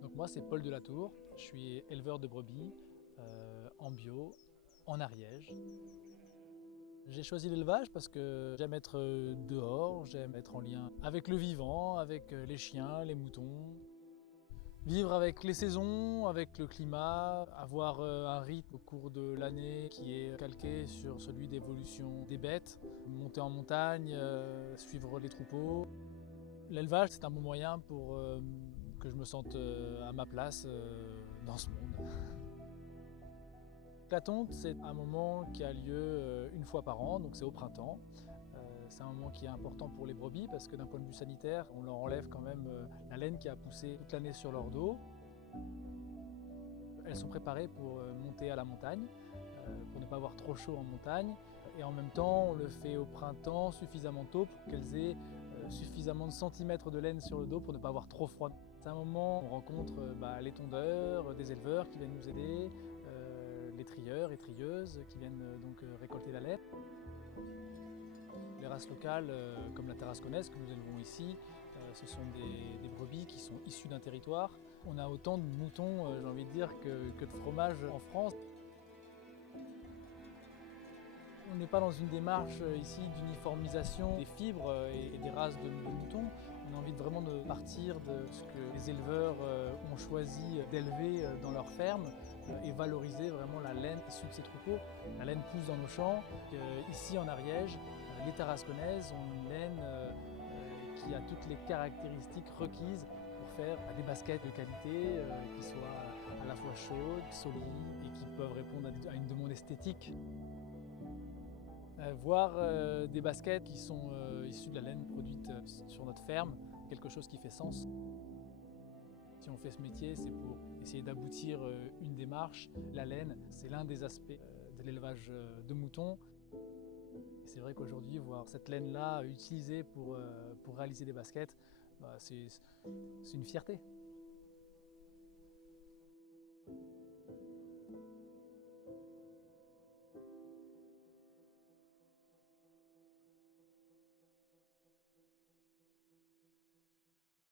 Donc moi c'est Paul Delatour, je suis éleveur de brebis en bio, en Ariège. J'ai choisi l'élevage parce que j'aime être dehors, j'aime être en lien avec le vivant, avec les chiens, les moutons. Vivre avec les saisons, avec le climat, avoir un rythme au cours de l'année qui est calqué sur celui d'évolution des bêtes, monter en montagne, suivre les troupeaux. L'élevage, c'est un bon moyen pour que je me sente à ma place dans ce monde. La tonte, c'est un moment qui a lieu une fois par an, donc c'est au printemps. C'est un moment qui est important pour les brebis parce que d'un point de vue sanitaire, on leur enlève quand même la laine qui a poussé toute l'année sur leur dos. Elles sont préparées pour monter à la montagne, pour ne pas avoir trop chaud en montagne. Et en même temps, on le fait au printemps suffisamment tôt pour qu'elles aient suffisamment de centimètres de laine sur le dos pour ne pas avoir trop froid. C'est un moment où on rencontre les tondeurs, des éleveurs qui viennent nous aider, les trieurs et trieuses qui viennent récolter la laine. Les races locales, comme la tarasconnaise que nous élevons ici, ce sont des brebis qui sont issues d'un territoire. On a autant de moutons, j'ai envie de dire, que de fromage en France. On n'est pas dans une démarche ici d'uniformisation des fibres et des races de moutons. On a envie vraiment de partir de ce que les éleveurs ont choisi d'élever dans leurs fermes et valoriser vraiment la laine issue de ces troupeaux. La laine pousse dans nos champs. Ici en Ariège, les tarasconnaises ont une laine qui a toutes les caractéristiques requises pour faire des baskets de qualité qui soient à la fois chaudes, solides et qui peuvent répondre à une demande esthétique. Voir des baskets qui sont issues de la laine produite sur notre ferme, quelque chose qui fait sens. Si on fait ce métier, c'est pour essayer d'aboutir une démarche. La laine, c'est l'un des aspects de l'élevage de moutons. C'est vrai qu'aujourd'hui, voir cette laine-là utilisée pour réaliser des baskets, c'est une fierté.